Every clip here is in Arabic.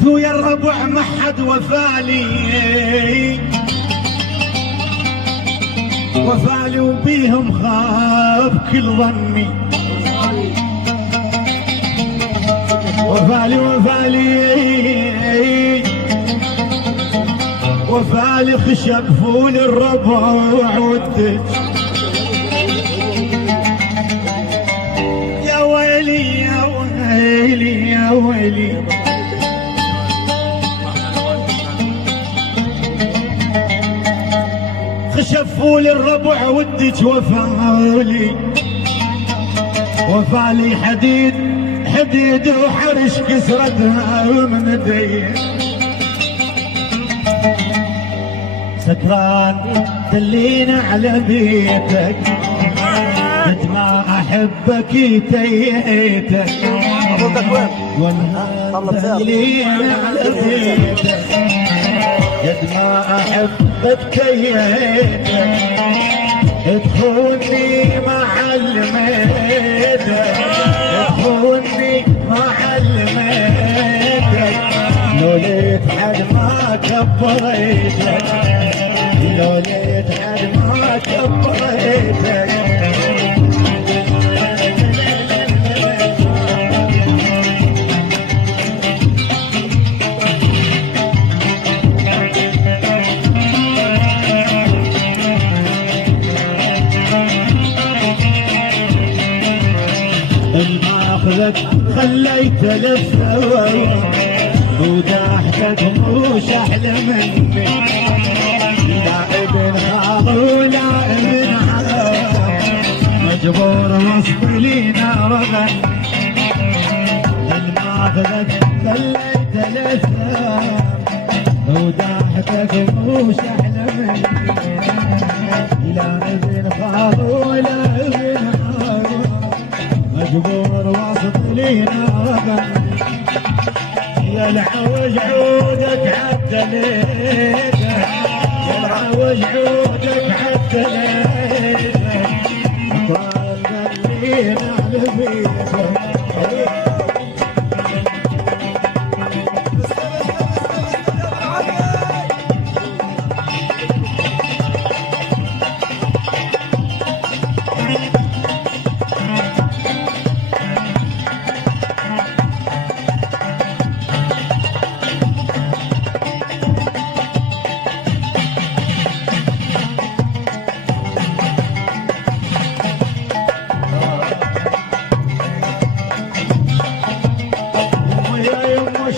خليت ويا الربع ما حد وفالي، وفالي وبيهم خاب كل ظني، وفالي وفالي خشب فول الربع وعودت. يا ويلي يا ويلي يا ويلي، خشب فول الربع ودك وفالي، وفالي حديد وحرش كسرتها من ضيق. سكران دلينا على بيتك، قد ما احبك تيتك، والنهار دلينا على بيتك، قد ما احبك تيتك، تخوني ما علميتك، تخوني ما علميتك، لوليت حد ما كبريتك، لوليت حد ما كبريتك. الماخذك خليت للثوى، وداحتك مش احلى مني، لا ابن خاض ولا ابن حرام، مجبور وسط لينا رغم. الماخذك خليت للثوى، وداحتك مش احلى مني، لا ابن خاض ولا ابن حرام، مجبور وسط لينا رغم. يا العوج عودك عدليتك، يا العوج عودك عدليتك، طال قلينا على بيتك.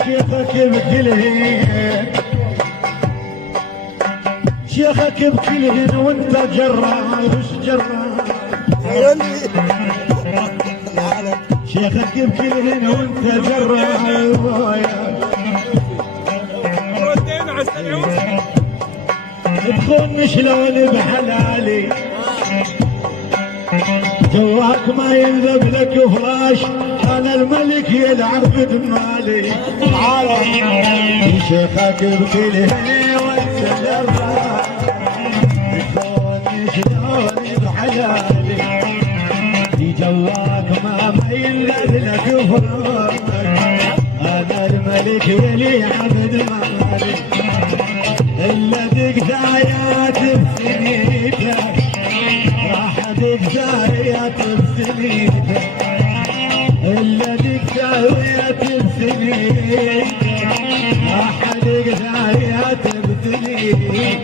شيخك بكلهن، شيخك بكلهن وانت جراح جراح، شيخك بكلهن وانت جراح، تخون شلون بحلالي، جواك ما ينذب لك فراش، انا الملك يلعب بدمالي. شيخك بكلهن وانت جراح، تخون شلون بحلالي، جواك ما ينذب لك فراش، انا الملك يلعب بدمالي. الا دقدايات بسنيتك، راح دقدايات بسنيتك، الا دقدايات بسنيتك، راح دقدايات بسنيتك.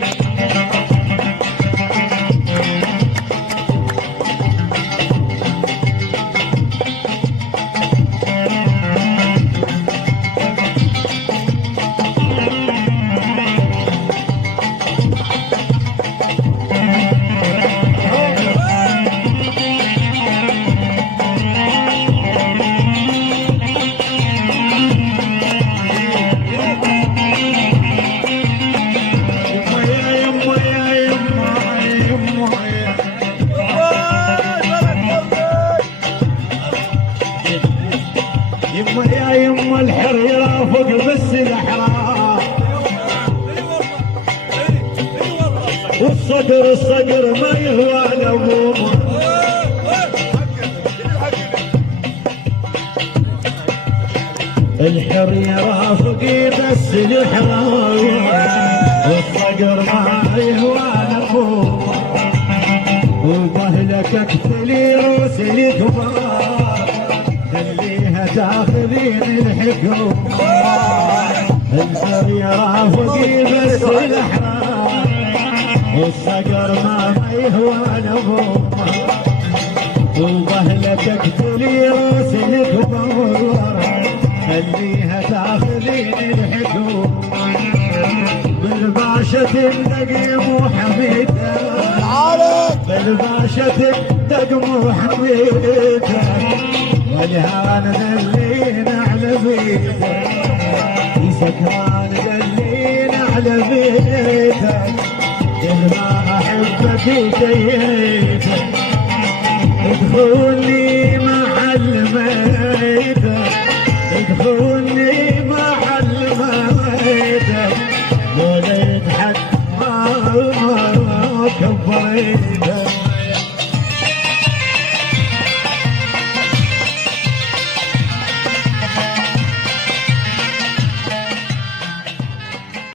يما يا يما الحر يرافق بس الاحرار، والصقر ما يهوى لابوه. الحر يرافقي بس الحرام والصقر ما يهوى نفوق وبهلك اقتلي روس الكبار خليها تاخذين الحكومة الحر يرافقي بس الحرام والصقر ما يهوى نفوق وبهلك اقتلي روس الكبار خليها تاخذين الحكومة بالباشا تندقم وحميدة بالباشا تندقم وحميدة والهان ذلين على بيته سكران ذلين على بيته كل ما احبك جيته ادخلني مع الميته ادخلني مع الميته لو يضحك ما كبريته